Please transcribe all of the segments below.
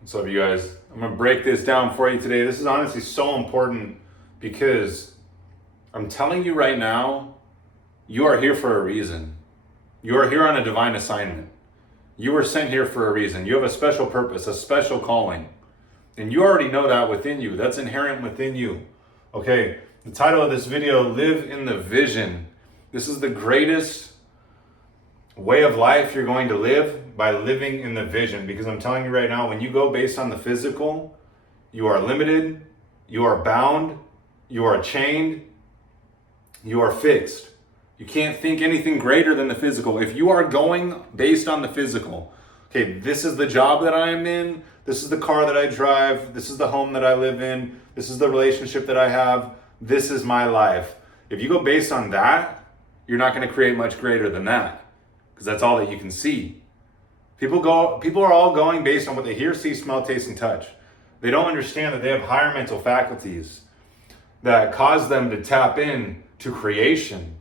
What's up, you guys? I'm gonna break this down for you today. This is honestly so important because I'm telling you right now, you are here for a reason. You are here on a divine assignment. You were sent here for a reason. You have a special purpose, a special calling. And you already know that within you. That's inherent within you. Okay, the title of this video, Live in the Vision. This is the greatest way of life you're going to live, by living in the vision. Because I'm telling you right now, when you go based on the physical, you are limited, you are bound, you are chained, you are fixed. You can't think anything greater than the physical. If you are going based on the physical, okay, this is the job that I am in, this is the car that I drive, this is the home that I live in, this is the relationship that I have, this is my life. If you go based on that, you're not going to create much greater than that, because that's all that you can see. People are all going based on what they hear, see, smell, taste, and touch. They don't understand that they have higher mental faculties that cause them to tap in to creation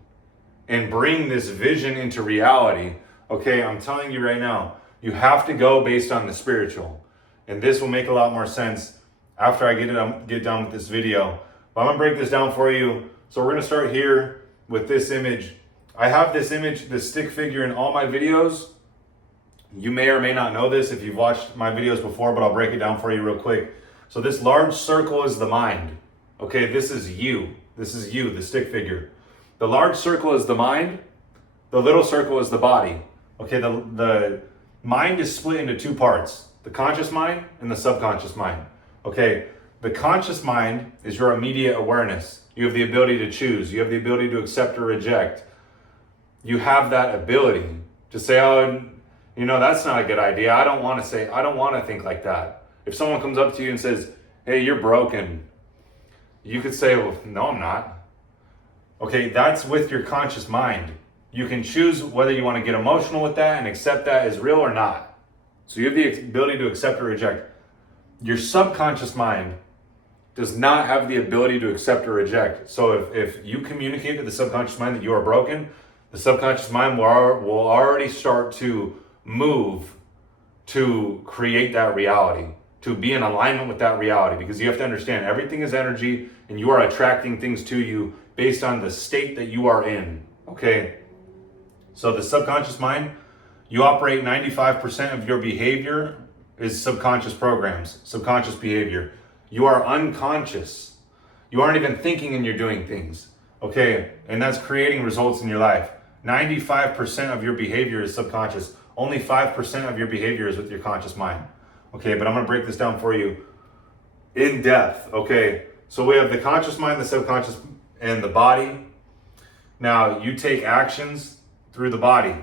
and bring this vision into reality. Okay, I'm telling you right now, you have to go based on the spiritual. And this will make a lot more sense after I get done with this video. But I'm gonna break this down for you. So we're gonna start here with this image. I have this image, this stick figure, in all my videos. You may or may not know this if you've watched my videos before, but I'll break it down for you real quick. So this large circle is the mind. Okay, this is you. This is you, the stick figure. The large circle is the mind. The little circle is the body. Okay, the mind is split into two parts, the conscious mind and the subconscious mind. Okay, the conscious mind is your immediate awareness. You have the ability to choose. You have the ability to accept or reject. You have that ability to say, oh, you know, that's not a good idea. I don't want to think like that. If someone comes up to you and says, hey, you're broken, you could say, well, no, I'm not. Okay, that's with your conscious mind. You can choose whether you want to get emotional with that and accept that as real or not. So you have the ability to accept or reject. Your subconscious mind does not have the ability to accept or reject. So if you communicate to the subconscious mind that you are broken, the subconscious mind will already start to move to create that reality, to be in alignment with that reality. Because you have to understand, everything is energy, and you are attracting things to you based on the state that you are in. Okay, so the subconscious mind, you operate 95% of your behavior is subconscious programs, subconscious behavior. You are unconscious. You aren't even thinking and you're doing things. Okay, and that's creating results in your life. 95% of your behavior is subconscious. Only 5% of your behavior is with your conscious mind. Okay, but I'm gonna break this down for you in depth. Okay, so we have the conscious mind, the subconscious, and the body. Now, you take actions through the body.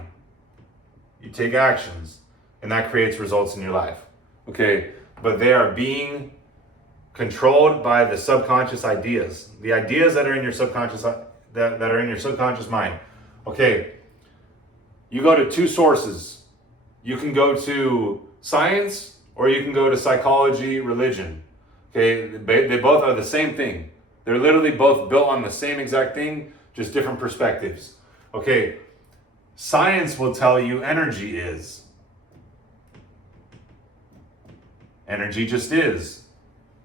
You take actions, and that creates results in your life. Okay, but they are being controlled by the subconscious ideas. The ideas that are in your subconscious, that are in your subconscious mind. Okay, you go to two sources. You can go to science, or you can go to psychology, religion. Okay, they both are the same thing. They're literally both built on the same exact thing, just different perspectives. Okay, science will tell you energy is. Energy just is.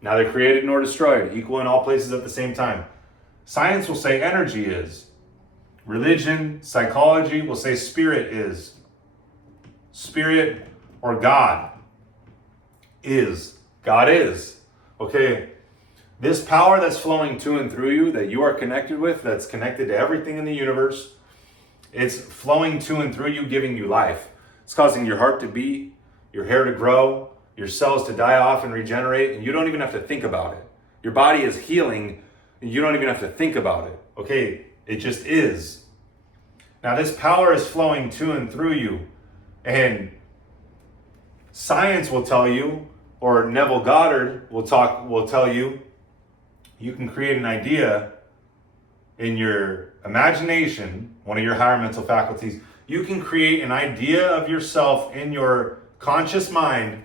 Neither created nor destroyed, equal in all places at the same time. Science will say energy is. Religion, psychology will say spirit is. Spirit or God is. God is. Okay, this power that's flowing to and through you, that you are connected with, that's connected to everything in the universe, it's flowing to and through you, giving you life. It's causing your heart to beat, your hair to grow, your cells to die off and regenerate, and you don't even have to think about it. Your body is healing, and you don't even have to think about it. Okay, it just is. Now, this power is flowing to and through you, and science will tell you, or Neville Goddard will tell you, you can create an idea in your imagination, one of your higher mental faculties. You can create an idea of yourself in your conscious mind,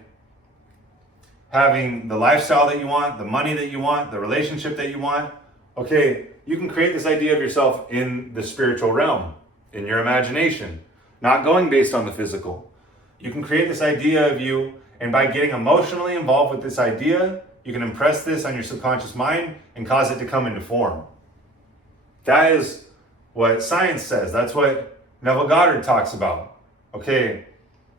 having the lifestyle that you want, the money that you want, the relationship that you want. Okay, you can create this idea of yourself in the spiritual realm, in your imagination, not going based on the physical. You can create this idea of you And by getting emotionally involved with this idea, you can impress this on your subconscious mind and cause it to come into form. That is what science says. That's what Neville Goddard talks about. Okay,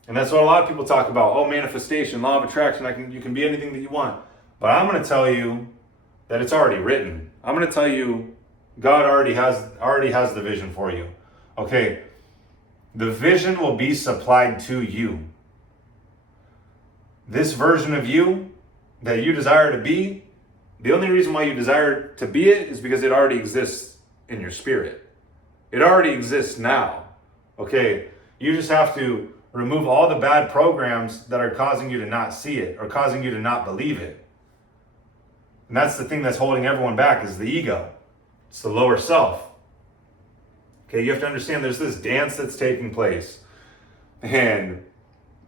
and that's what a lot of people talk about. Oh, manifestation, law of attraction, you can be anything that you want. But I'm going to tell you that it's already written. I'm going to tell you God already has the vision for you. Okay, the vision will be supplied to you. This version of you that you desire to be, the only reason why you desire to be it is because it already exists in your spirit. It already exists now. Okay, you just have to remove all the bad programs that are causing you to not see it or causing you to not believe it. And that's the thing that's holding everyone back, is the ego. It's the lower self. Okay, you have to understand there's this dance that's taking place and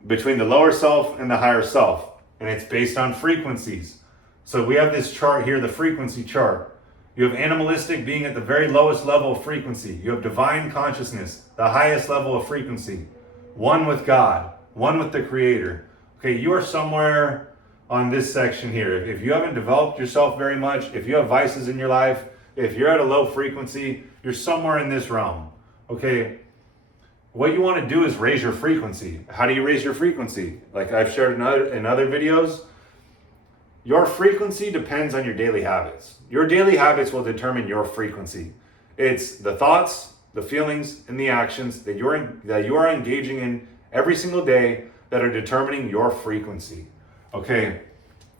between the lower self and the higher self, and it's based on frequencies. So we have this chart here, the frequency chart. You have animalistic being at the very lowest level of frequency. You have divine consciousness, the highest level of frequency. One with God, one with the Creator. Okay, you are somewhere on this section here. If you haven't developed yourself very much, if you have vices in your life, if you're at a low frequency, you're somewhere in this realm. Okay, what you want to do is raise your frequency. How do you raise your frequency? Like I've shared in other videos, your frequency depends on your daily habits. Your daily habits will determine your frequency. It's the thoughts, the feelings, and the actions that you are engaging in every single day that are determining your frequency. Okay,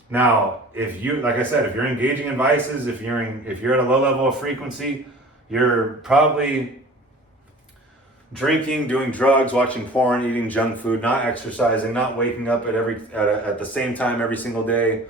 now if you, like I said, if you're engaging in vices, if you're at a low level of frequency, you're probably drinking, doing drugs, watching porn, eating junk food, not exercising, not waking up at the same time every single day.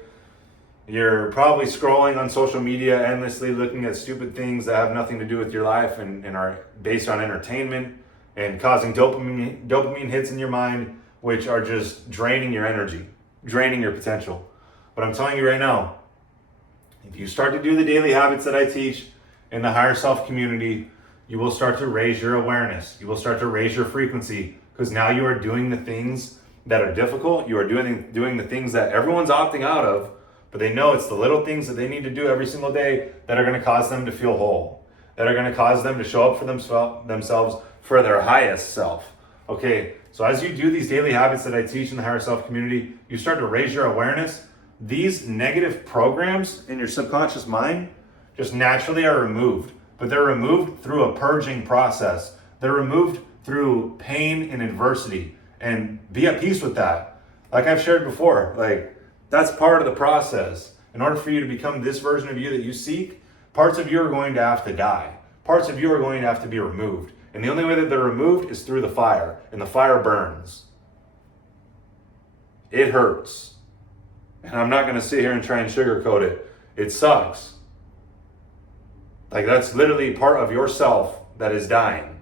You're probably scrolling on social media endlessly, looking at stupid things that have nothing to do with your life and are based on entertainment and causing dopamine hits in your mind, which are just draining your energy, draining your potential. But I'm telling you right now, if you start to do the daily habits that I teach in the higher self community, you will start to raise your awareness. You will start to raise your frequency, because now you are doing the things that are difficult. You are doing the things that everyone's opting out of, but they know it's the little things that they need to do every single day that are going to cause them to feel whole, that are going to cause them to show up for themselves for their highest self. Okay, so as you do these daily habits that I teach in the higher self community, you start to raise your awareness. These negative programs in your subconscious mind just naturally are removed, but they're removed through a purging process. They're removed through pain and adversity, and be at peace with that. Like I've shared before, like that's part of the process. In order for you to become this version of you that you seek, parts of you are going to have to die. Parts of you are going to have to be removed. And the only way that they're removed is through the fire, and the fire burns. It hurts. And I'm not going to sit here and try and sugarcoat it. It sucks. Like that's literally part of yourself that is dying.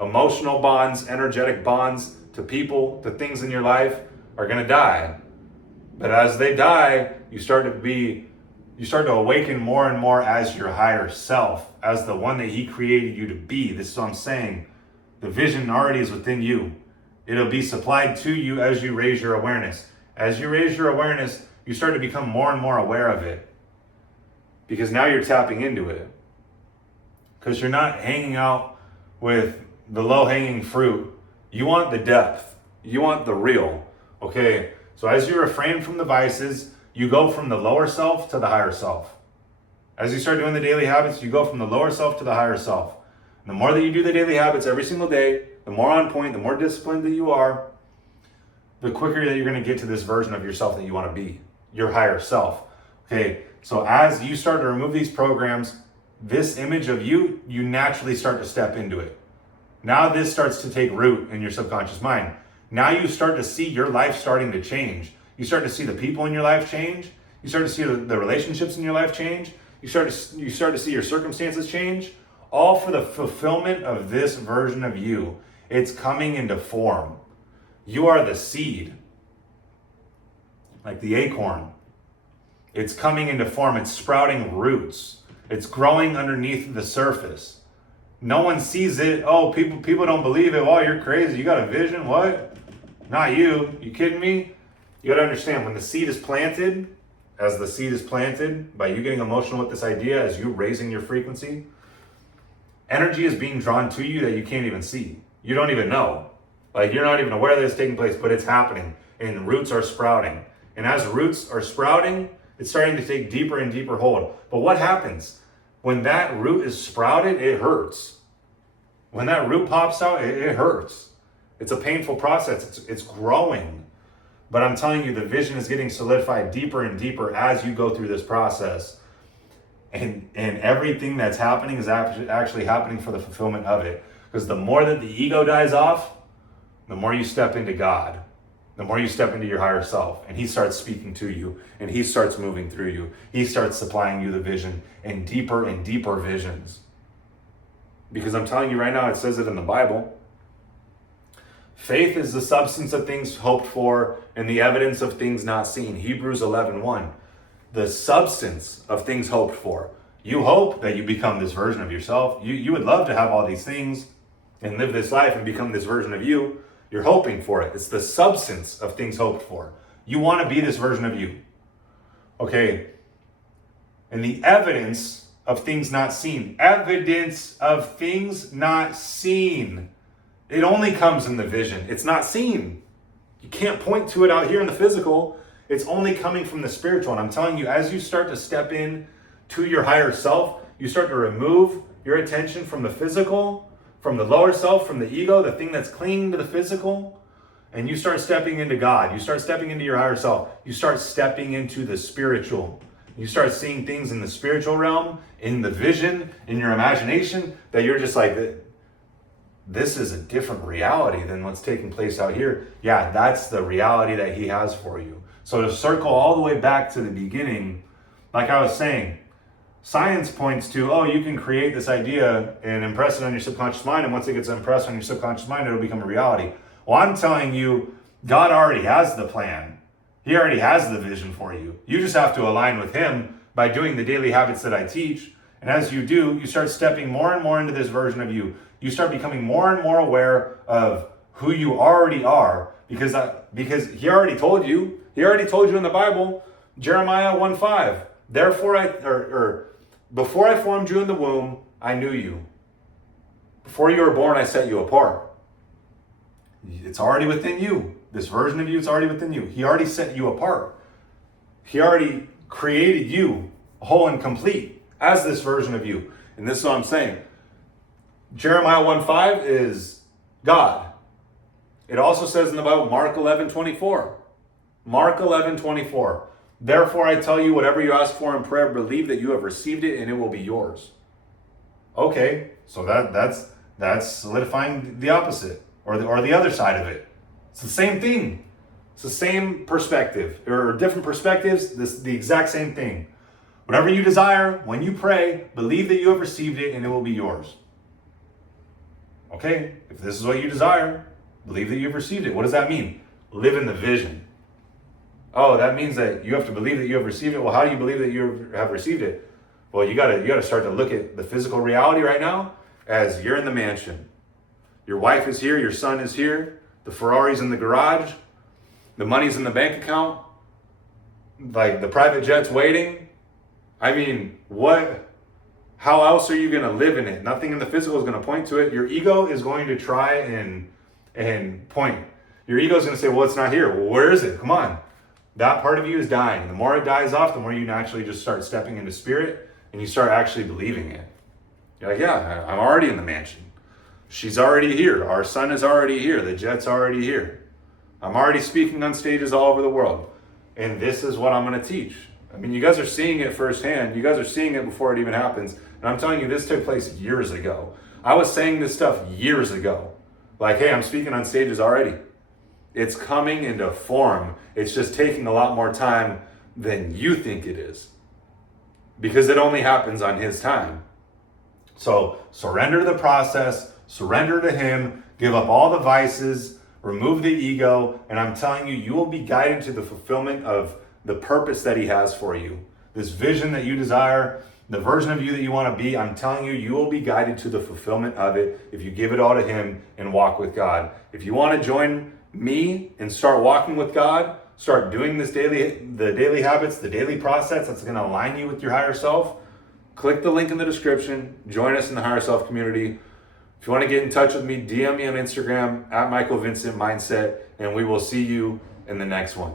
Emotional bonds, energetic bonds to people, to things in your life are going to die. But as they die, you start to awaken more and more as your higher self, as the one that he created you to be. This is what I'm saying. The vision already is within you. It'll be supplied to you as you raise your awareness. As you raise your awareness, you start to become more and more aware of it. Because now you're tapping into it. Because you're not hanging out with the low-hanging fruit. You want the depth. You want the real. Okay, so as you refrain from the vices, you go from the lower self to the higher self. As you start doing the daily habits, you go from the lower self to the higher self. And the more that you do the daily habits every single day, the more on point, the more disciplined that you are, the quicker that you're going to get to this version of yourself that you want to be, your higher self. Okay, so as you start to remove these programs, this image of you, you naturally start to step into it. Now this starts to take root in your subconscious mind. Now you start to see your life starting to change. You start to see the people in your life change. You start to see the relationships in your life change. You start to see your circumstances change, all for the fulfillment of this version of you. It's coming into form. You are the seed, like the acorn. It's coming into form. It's sprouting roots. It's growing underneath the surface. No one sees it. Oh, people don't believe it. Oh, you're crazy. You got a vision? What? Not you. You kidding me? You got to understand, when the seed is planted, as the seed is planted, by you getting emotional with this idea, as you raising your frequency, energy is being drawn to you that you can't even see. You don't even know. Like, you're not even aware that it's taking place, but it's happening. And roots are sprouting. And as roots are sprouting, it's starting to take deeper and deeper hold. But what happens? When that root is sprouted, it hurts. When that root pops out, it hurts. It's a painful process. It's growing. But I'm telling you, the vision is getting solidified deeper and deeper as you go through this process. And everything that's happening is actually happening for the fulfillment of it. Because the more that the ego dies off, the more you step into God. The more you step into your higher self, and he starts speaking to you, and he starts moving through you. He starts supplying you the vision and deeper visions. Because I'm telling you right now, it says it in the Bible. Faith is the substance of things hoped for and the evidence of things not seen. Hebrews 11:1. The substance of things hoped for. You hope that you become this version of yourself. You would love to have all these things and live this life and become this version of you. You're hoping for it. It's the substance of things hoped for. You want to be this version of you. Okay. And the evidence of things not seen. Evidence of things not seen. It only comes in the vision. It's not seen. You can't point to it out here in the physical. It's only coming from the spiritual. And I'm telling you, as you start to step in to your higher self, you start to remove your attention from the physical, from the lower self, from the ego, the thing that's clinging to the physical, and you start stepping into God. You start stepping into your higher self. You start stepping into the spiritual. You start seeing things in the spiritual realm, in the vision, in your imagination, that you're just like, this is a different reality than what's taking place out here. Yeah, that's the reality that he has for you. So to circle all the way back to the beginning, like I was saying, science points to, oh, you can create this idea and impress it on your subconscious mind, and once it gets impressed on your subconscious mind, it'll become a reality. Well, I'm telling you, God already has the plan. He already has the vision for you. You just have to align with him by doing the daily habits that I teach. And as you do, you start stepping more and more into this version of you. You start becoming more and more aware of who you already are, because he already told you. He already told you in the Bible, Jeremiah 1:5. Therefore before I formed you in the womb, I knew you. Before you were born, I set you apart. It's already within you. This version of you, it's already within you. He already set you apart. He already created you whole and complete as this version of you. And this is what I'm saying. Jeremiah 1:5 is God. It also says in the Bible, Mark 11:24. Mark 11:24. Therefore, I tell you, whatever you ask for in prayer, believe that you have received it and it will be yours. Okay, so that's solidifying the opposite, or the other side of it. It's the same thing. It's the same perspective, or different perspectives, the exact same thing. Whatever you desire, when you pray, believe that you have received it and it will be yours. Okay, if this is what you desire, believe that you've received it. What does that mean? Live in the vision. Oh, that means that you have to believe that you have received it. Well, how do you believe that you have received it? Well, you gotta start to look at the physical reality right now as you're in the mansion. Your wife is here, your son is here, the Ferrari's in the garage, the money's in the bank account, like the private jet's waiting. I mean, how else are you gonna live in it? Nothing in the physical is gonna point to it. Your ego is going to try and point. Your ego is gonna say, well, it's not here. Well, where is it? Come on. That part of you is dying. The more it dies off, the more you naturally just start stepping into spirit and you start actually believing it. You're like, yeah, I'm already in the mansion. She's already here. Our son is already here. The jet's already here. I'm already speaking on stages all over the world. And this is what I'm going to teach. I mean, you guys are seeing it firsthand. You guys are seeing it before it even happens. And I'm telling you, this took place years ago. I was saying this stuff years ago. Like, hey, I'm speaking on stages already. It's coming into form. It's just taking a lot more time than you think it is, because it only happens on his time. So surrender the process, surrender to him, give up all the vices, remove the ego, and I'm telling you, you will be guided to the fulfillment of the purpose that he has for you. This vision that you desire, the version of you that you want to be, I'm telling you, you will be guided to the fulfillment of it if you give it all to him and walk with God. If you want to join me and start walking with God, start doing the daily habits, the daily process that's going to align you with your higher self, click the link in the description. Join us in the higher self community. If you want to get in touch with me, DM me on Instagram at Michael Vincent Mindset, and we will see you in the next one.